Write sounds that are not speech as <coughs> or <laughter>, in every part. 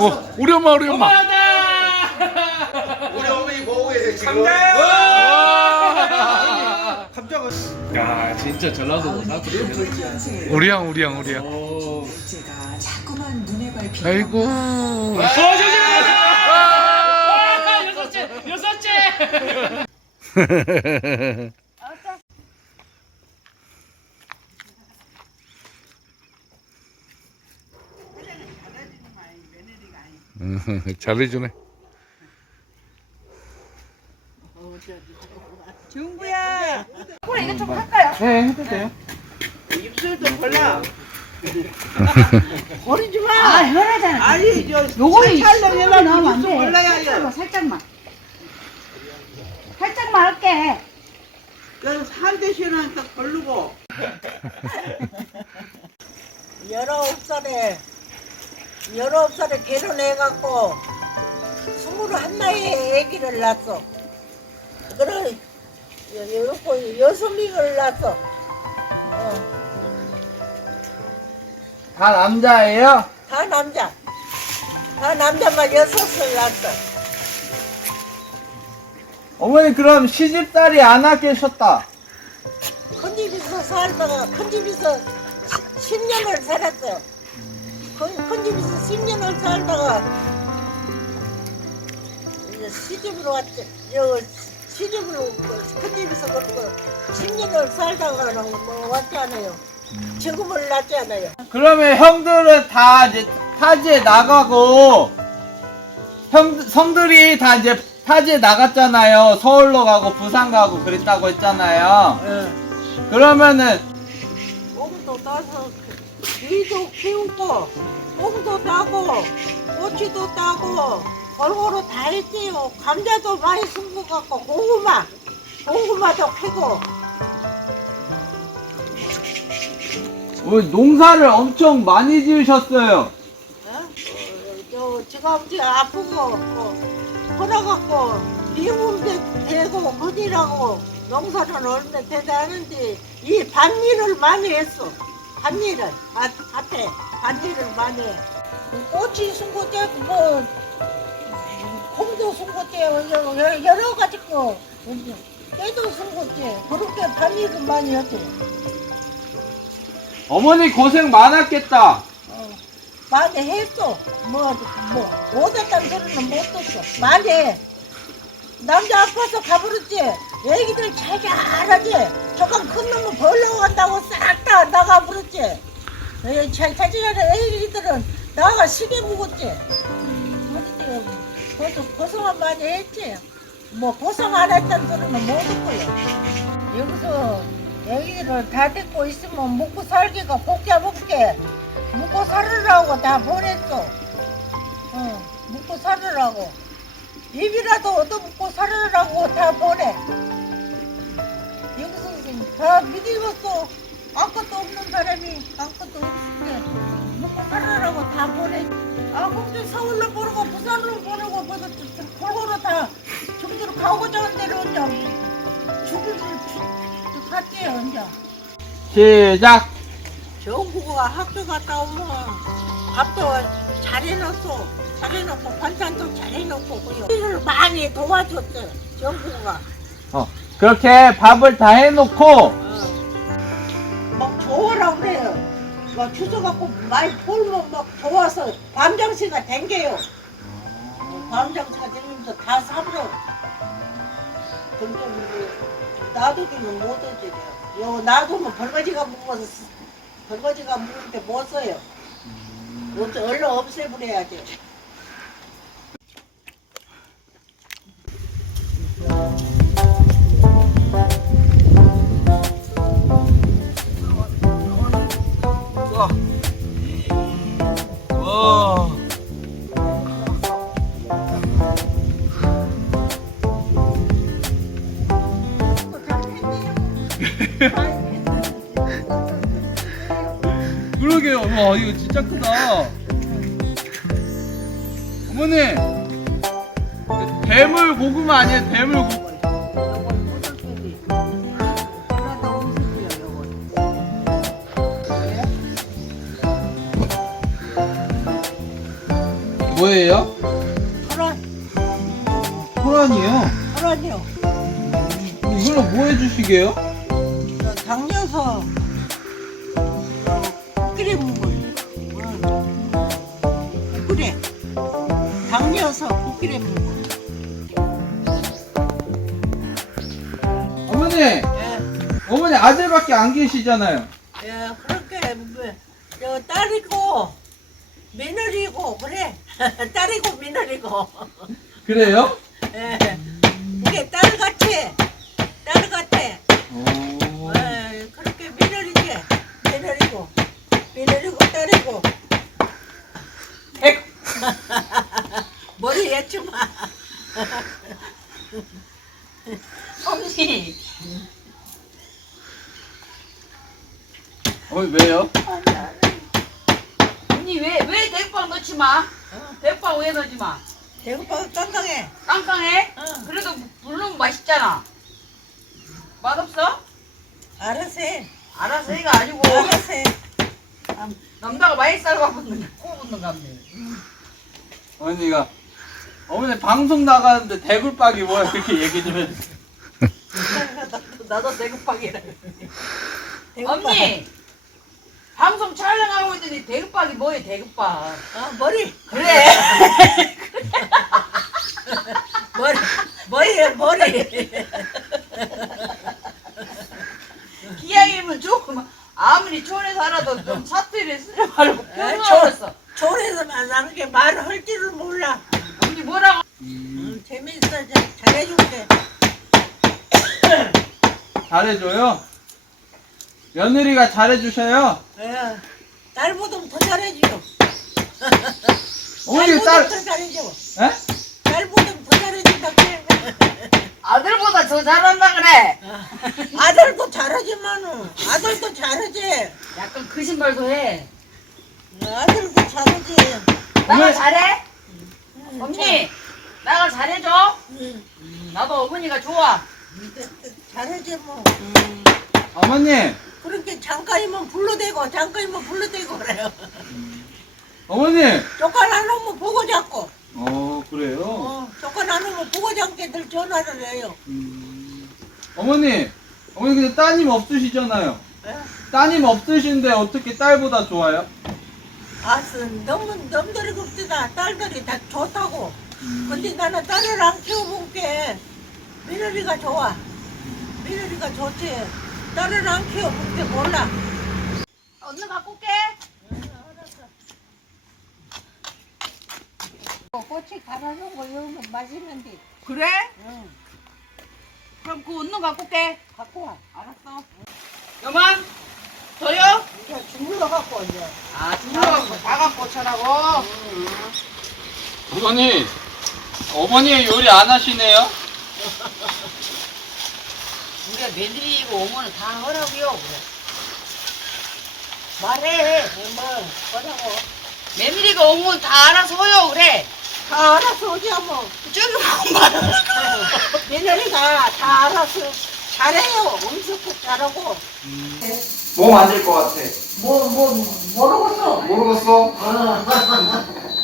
어, 우리 엄마 우리 엄마. 우리 어머니 보고 계세요 지금. 와! 감자가. 야 진짜 전라도 사투리 우리 양 우리 양 우리 양. 오 제가 자꾸만 눈에 밟히는 아이고. 여섯째 여섯째 <laughs> 잘해주네. 중구야. 네 해도 돼요. 입술도 골라. <laughs> 버리지 마. 아, 혈하잖아. 아니 저 요거는 입술로 넣으면 안 돼. 골라야 살짝만. 살짝만. 살짝만 할게. 그래서 한 대씩은 딱 걸르고. <laughs> 열아홉 살에 열아홉 살에 결혼해갖고 스물한 나이에 아기를 낳았어. 그래 이렇게 여섯 명을 낳았어. 어, 다 남자예요? 다 남자. 다 남자만 여섯을 낳았어. 어머니 그럼 시집살이 안 하계셨다. 큰 집에서 살다가 큰 집에서 10년을 살았어요. 큰, 큰 집에서 10년을 살다가 이제 시집으로 왔죠. 여 시집으로 그큰 집에서 그러고 10년을 살다가는 뭐 왔잖아요. 지금을 낳잖아요. 그러면 형들은 다 이제 타지에 나가고 형 성들이 다 이제 타지에 나갔잖아요. 서울로 가고 부산 가고 그랬다고 했잖아요. 그러면은 옥도 따서 위도 키우고 옥도 따고 꼬치도 따고 골고루 다 했지요. 감자도 많이 숨고 갖고 고구마 고구마도 캐고 어, 농사를 엄청 많이 지으셨어요. 어? 어, 저 지금 아프고 어, 걸어갖고 미문대 되고 그니라고 농사는 얼마 대단한데 이 밭일을 많이 했어. 밭일을 밭, 밭에 밭일을 많이 해. 꽃이 숨고째 뭐 콩도 숨고째 여러, 여러 가지 거 깨도 숨고째 그렇게 밭일을 많이 했지. 어머니 고생 많았겠다. 어, 많이 했어. 뭐, 뭐, 못했다는 소리는 못 듣어. 많이 해. 남자 아파서 가버렸지. 애기들 잘 잘하지. 저건 큰 놈은 벌러 간다고 싹 다 나가 버렸지. 에, 잘 자지하는 애기들은 나가 시계 묵었지. 그렇지. 그래서 고생은 많이 했지. 뭐 고생 안 했다는 소리는 못 듣고요. 여기서 애기를 다 데리고 있으면 먹고 살기가 복잡 없게 먹고 살으라고 다 보냈어. 어, 먹고 살으라고. 입이라도 얻어 먹고 살으라고 다 보내. 여기서 다 믿어봤어. 아무것도 없는 사람이 아무것도 없는데 먹고 살으라고 다 보내. 아, 그럼 서울로 보내고 부산으로 보내고 뭐도 골고루 다 저기로 가고자 하는 데로 혼자 죽을 줄 갔지 혼자. 시작. 정부가 학교 갔다 오면 밥도 잘 해놨어. 잘 해놓고 반찬도 잘 해놓고 그요. 일을 많이 도와줬어. 정부가. 어, 그렇게 밥을 다 해놓고 어. 막 좋아라 그래요. 막 주워갖고 많이 벌면 막 좋아서 밤장씨가 댕겨요. 밤장씨가 댕기면서 다 사버려. 근데 우리 놔두기는 못하지. 요 놔두면 벌거지가 묵어서 벌거지가 묵는데 못 써요. 얼른 없애버려야지. 어머니 대물 고구마 아니에요? 대물 고. 뭐예요? 그런 호란이요. 그런요. 이걸로 뭐 해주시게요? 당겨서 당겨서 끓여 먹어. 어머니, 예, 어머니 아들밖에 안 계시잖아요. 예, 그렇게 뭐, 저 딸이고 며느리고 그래. <laughs> 딸이고 며느리고. 그래요? 예, 이게 딸 같아. 딸 같아. 어... 예, 그렇게 며느리지. 며느리고 며느리고 딸이고. 백. 머리 예지 마. 언니, 어머니 왜요? 언니 왜, 왜 대빵 넣지 마? 대빵 왜 넣지 마? 대구파가 깜깜해. 깡깡해? 응. 그래도 물론 맛있잖아. 맛없어? 알아서 해. 알아서 해가 아니고 알아서 해. 남자가 많이 쌀고 붙는 코 붙는 감네. 어머니가 어머니 방송 나가는데 대굴박이 뭐야 그렇게 얘기 좀 해주세요. <laughs> 나도 대구파기라. 언니 방송 촬영하고 있더니 대급박이 뭐예요 대급박? 아 머리. 그래. <laughs> 머리. 머리에 머리. 기왕이면 조금 아무리 촌에 살아도 좀 사투리를 쓰지 말고 에, 표현하랬어. 졸에서 만 나는 게 말을 할 줄을 몰라. 언니 뭐라고? 음, 재밌어. 잘- 잘해줄게. <coughs> 잘해줘요. 며느리가 잘해주셔요. 예. 딸보다 더 잘해줘. 어머니 딸보다 딸, 더 잘해줘. 에? 딸보다 더 잘해준다 그래. <laughs> 아들보다 더 잘한다 그래. 아들도 잘하지만은 아들도 잘하지. 약간 거짓말도 해. 아들도 잘하지. 나가 왜? 잘해? 언니, 나가 잘해줘. 응. 음, 나도 어머니가 좋아. 잘하지 뭐. 어머니, 그렇게 잠깐이면 불러대고 잠깐이면 불러대고 그래요. 어머니. 조건 안 오면 보고 잡고. 어 그래요. 어, 조건 안 오면 보고 잡게 늘 전화를 해요. 음. 어머니, 어머니 근데 따님 없으시잖아요. 예? 따님 없으신데 어떻게 딸보다 좋아요? 아, 쓴 너무 넘들이 급디다. 딸들이 다 좋다고. 근데 나는 딸을 안 키워본 게 며느리가 좋아. 며느리가 좋지. 딸을 안 키워본 게 몰라. 얼른 갖고 올게. 꽃이 갈아놓은 거거 맛있는데. 그래? 응, 그럼 그 얼른 갖고 올게. 갖고 와. 알았어. 여만, 주물러 갖고 와, 이제. 아, 주물러 다 갖고 오차라고? 어머니, 어머니 요리 안 하시네요? <laughs> 우리가 며느리고 오면 다 하라고요. 그래. 말해. 뭐, 뭐라고. 며느리가 오면 다 알아서 해요. 그래. 다 알아서 오지, 뭐. 저기 뭐 말을 며느리가 <laughs> 다 알아서 잘해요. 음식도 잘하고. 뭐 만들 것 같아? 뭐, 뭐, 모르겠어. 모르겠어.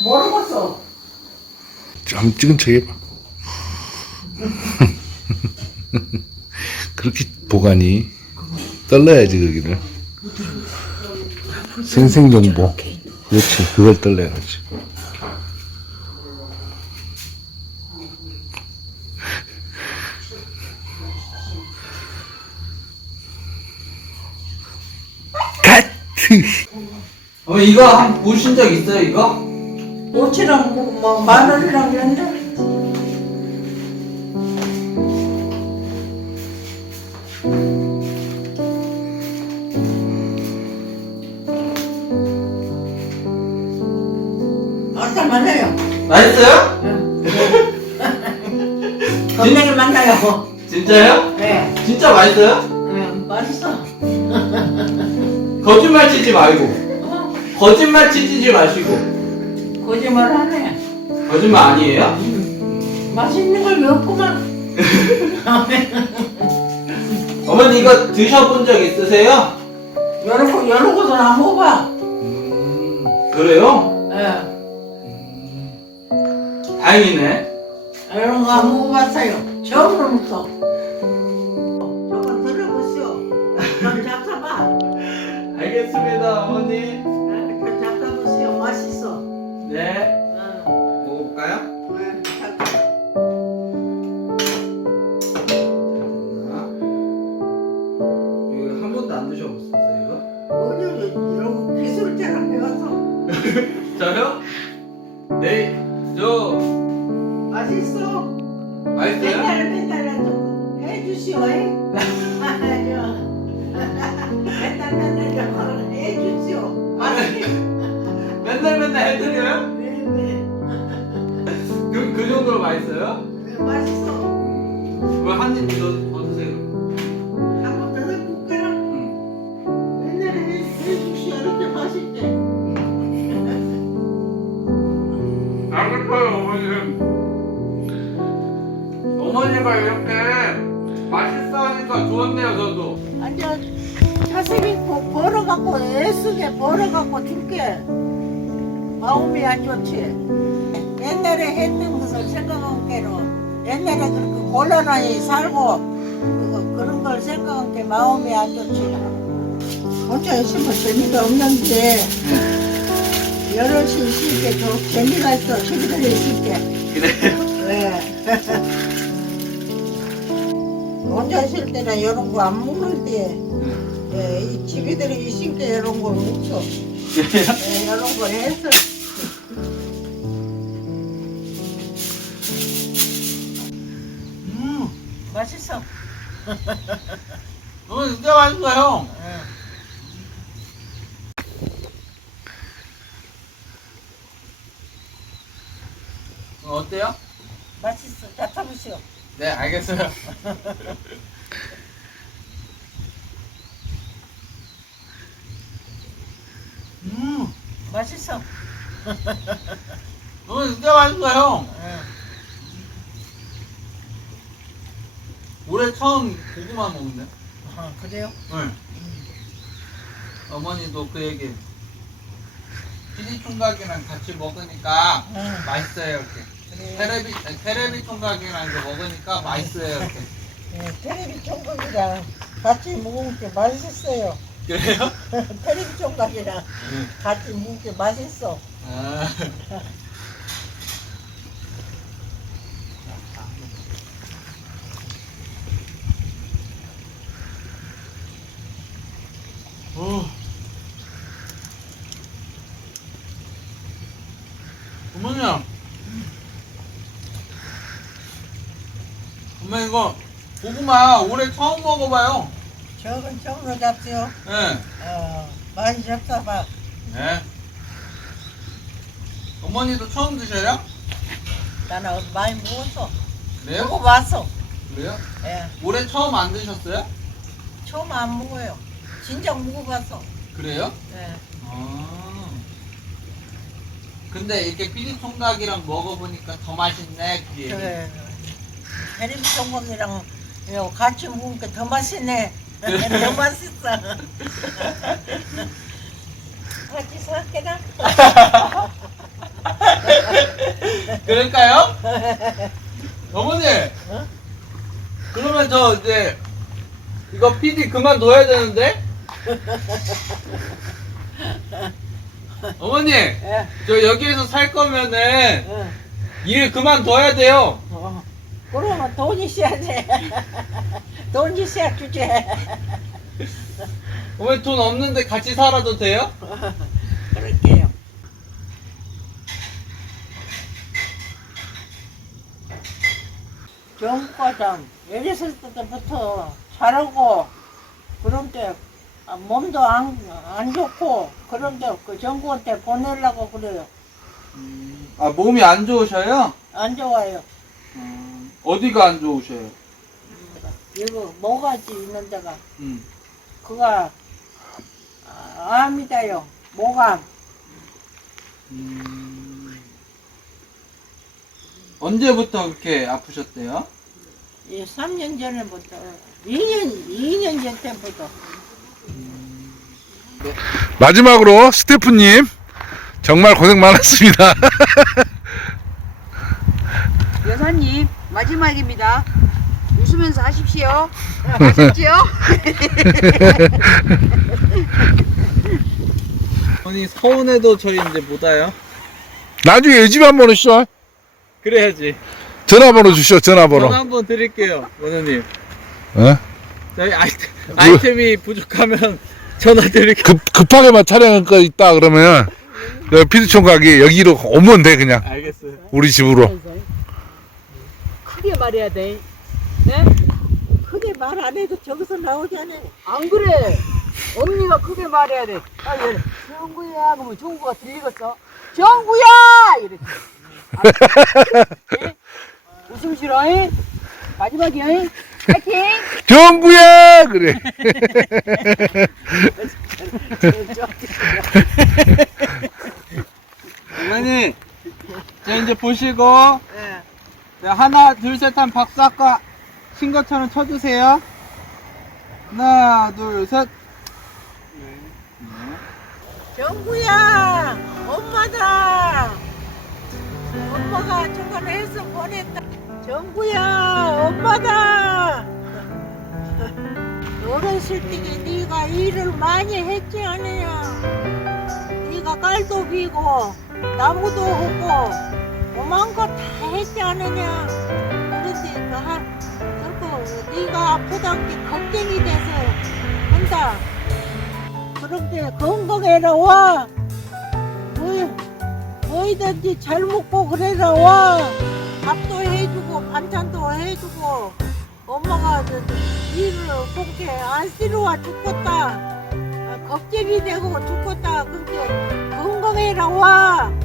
모르겠어. 좀 찍은 척 해봐. 그렇게 보가니 떨려야지 거기를. 생생정보. 그렇지. 그걸 떨려야지. 어머니 이거 한 보신 적 있어요 이거? 오치랑 뭐, 뭐 마늘이랑 이런데. 어떤 만나요? 맛있어요? 건강히 만나요. 진짜요? 네. 진짜 맛있어요? 네, 맛있어. 거짓말 치지 말고. 어, 거짓말 치지 마시고. 거짓말 하네. 거짓말 아니에요? 맛있는 걸 먹구만. <laughs> 어머니 이거 드셔본 적 있으세요? 여러 거, 여러 곳을 안 먹어봐. 음, 그래요? 예. 다행이네. 이런 거 안 먹어봤어요. 처음으로 먹어. 저거 들어보시오. <laughs> 좀 잡숴봐. 알겠습니다, 어머니. 네. 응. 먹어볼까요? 응, 잡숴. 이거 한 번도 안 드셔보셨어요, 이거? 오늘 이런 거 기술자랑 배웠어. 저요? 네, 저 맛있어. 맛있어요? 맨날 맨날 좀 해주시오. 해. 맨날 맨날 좀 맨날 맨날 해드려요? 네, 네. <laughs> 그, 그 정도로 맛있어요? 맛있어. 그럼 한입 더, 더 드세요. 한번 더 해볼까요? 응. 맨날 해, 해주시오. 이렇게 맛있대. 알겠어요, 어머님. 어머니가 이렇게 맛있어 하니까 좋았네요, 저도. 완전 자식이 고- 벌어갖고 애쓰게 벌어갖고 줄게 마음이 안 좋지 옛날에 했던 것을 생각한 게로 옛날에 그렇게 곤란하게 살고 그, 그런 걸 생각한 게 마음이 안 좋지 혼자 있으면 재미가 없는데 여럿이 있을 때좀 재미가 있어 친구들이 있을 때 그래요? 네. 혼자 있을 때는 이런 거 안 먹는데 예, 이 집이들이 있을 때 이런 걸 먹죠. <laughs> 예, 이런 걸 해서. 맛있어. 어머니 진짜 맛있어요. 예. 어, 어때요? 맛있어. 자, 타보시오. 네, 알겠어요. <laughs> 음, 맛있어. 어머니 진짜 맛있어요. 예. 올해 처음 고구마 먹는데? 아, 그래요? 네. 어머니도 그 얘기. 피디 총각이랑 같이 먹으니까 응. 맛있어요 이렇게. 그래. 테레비 아니, 테레비 총각이랑 이거 먹으니까 맛있어요 이렇게. 예, 테레비 총각이랑 같이 먹은 게 맛있어요. 그래요? <laughs> 테레비 총각이랑 응. 같이 게 맛있어. 아. <laughs> 어. 어머니야. 엄마 이거 고구마 올해 처음 먹어봐요. 저건 처음으로 잡지요. 네. 어, 많이 잡숴봐. 네. 어머니도 처음 드셔요? 나는 어디 많이 먹었어. 그래요? 먹어봤어. 그래요? 예, 올해 처음 안 드셨어요? 처음 안 먹어요. 진짜 먹어봤어. 그래요? 예. 아. 근데 이렇게 피디 총각이랑 먹어보니까 더 맛있네 그 얘기. 그래. 테레비 총각이랑 이거 같이 먹으니까 더 맛있네. <laughs> 더 맛있어. <laughs> 같이 살게나. <laughs> 그럴까요? 어머니. 어? 그러면 저 이제 이거 피디 그만둬야 되는데? 어머니, 예. 저 여기에서 살 거면은 어. 일 그만둬야 돼요. 어. 그러면 돈 있어야지. 돈 있어야 주지. <laughs> 어머니 돈 없는데 같이 살아도 돼요? <laughs> 그럴게요. 정과장 어렸을 때부터 잘하고 그런데 아, 몸도 안, 안 좋고 그런데 그 정부한테 보내려고 그래요. 아 몸이 안 좋으셔요? 안 좋아요. 어디가 안 좋으셔요? 이거 모가지 있는 데가 음. 그가 아, 암이다요. 모감. 언제부터 그렇게 아프셨대요? 이 3년 전에부터 2년 2년 전 때부터 마지막으로 스태프님 정말 고생 많았습니다. <laughs> 어머님 마지막입니다. 웃으면서 하십시오. 아셨지요? 어머니 <laughs> 서운해도 저희 이제 못 와요. 나중에 이집 한번 오시죠. 그래야지. 전화번호 주시오, 전화번호. 전화 한번 드릴게요, 어머님. 어? 저희 아이템, 아이템이 부족하면 <laughs> 전화 드릴게요. 급, 급하게만 촬영할 거 있다 그러면 여 피디총각이 여기로 오면 돼 그냥 알겠어요. 우리 집으로 말해야 돼. 크게 말 안 해도 저기서 나오잖아. 안 그래. 언니가 크게 말해야 돼. 아, 얘 정구야. 그러면 정구가 들리겠어? 정구야! 이랬지. 알았지? 웃음 싫어, 잉? 마지막이야, 잉? 파이팅! 정구야 그래 <laughs> 어머니, 자 이제 보시고 네, 하나, 둘, 셋 하면 박수 아까 친 것처럼 쳐주세요. 하나, 둘, 셋. 정구야, 엄마다. 엄마가 저걸 해서 보냈다. 정구야, 엄마다. <laughs> 어렸을 때 네가 일을 많이 했지 않느냐. 네가 깔도 비고 나무도 헛고 오만 거다 했지 않느냐. 그런데 그 한, 저거 네가 아프다는 게 걱정이 돼서 한다. 그런데 건강해라 와. 뭐, 뭐이든지 잘 먹고 그래라 와. 밥도 해주고 반찬도 해주고 엄마가 저, 저, 일을 그렇게 안쓰러워 죽겠다. 아, 걱정이 되고 죽겠다. 그렇게 건강해라 와.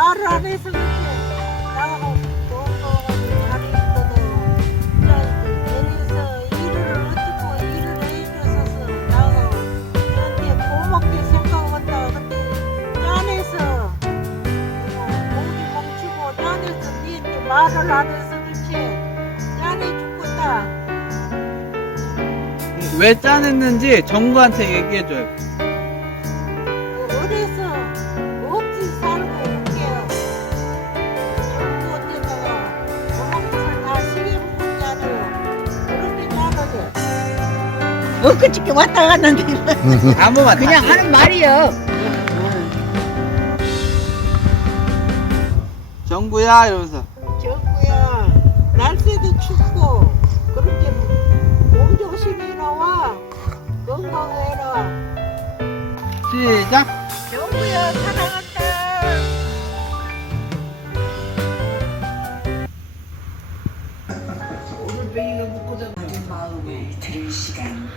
말을 안 해서 그렇게 건강하게 잘 있거든. 그래서 일을 어떻고 일을 해줘서 나가 니한테 고맙게 생각한다. 근데 짠해서 목이 멈추고 짠해서 니한테 말을 안 해서 그렇지 짠해 죽겠다. 왜 짠했는지 정구한테 얘기해줘요. 엊그저께 왔다 갔는데 <laughs> 한 번만 그냥 하는 말이야. 정구야 이러면서 정부야 날씨도 춥고 그렇게 몸 조심해라 와 건강해라 시작. 정부야 사랑한다 마음을 들을 시간.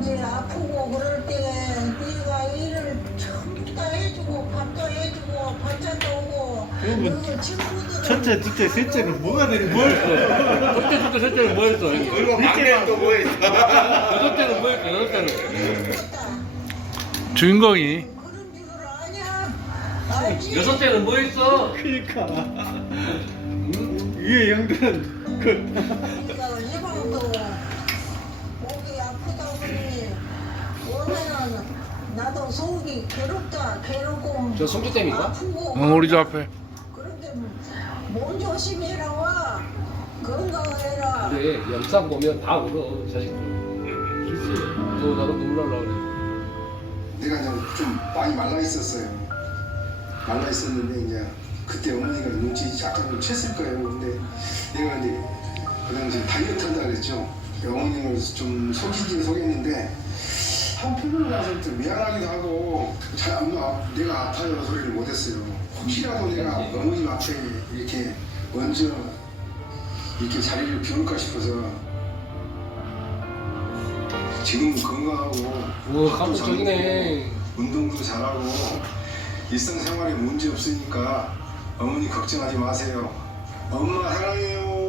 이제 아프고 그럴 때 네가 일을 전부 다 해주고 밥도 해주고 반찬도 오고 그 친구들은 첫째, 둘째, 셋째는 뭐가 되는 거야? 첫째, 둘째, 셋째는 뭐 했어? 그리고 막내는 또뭐 했어? 여섯 때는 뭐 했어? 여섯 때는. 주인공이 그런 줄 아냐 알지? 여섯 때는 뭐 했어? 그러니까 위에 형들은 네가 예방도 목이 아프다 그러니 오면은 나도 속이 괴롭다 괴롭고 저 송주 댐인가? 아프고 어, 우리 집 앞에 그런데 몸 조심해라 와 건강해라 그래, 영상 보면 다 울어, 자식들. 글쎄, 너 나도 눈물 날라 그래. 내가 이제 좀 많이 말라 있었어요. 말라 있었는데 이제 그때 어머니가 눈치 약간 좀 챘을 거예요. 근데 내가 이제 그 당시 다이어트 한다 그랬죠. 어머님을 좀 속이긴 속였는데 한편으로 봐서 또 미안하기도 하고 잘 안, 아, 내가 아파요 소리를 못했어요. 혹시라도 내가 어머님 앞에 이렇게 먼저 이렇게 자리를 비울까 싶어서 지금 건강하고 우와, 감동적이네. 운동도 잘하고 일상생활에 문제 없으니까 어머니 걱정하지 마세요. 엄마 사랑해요.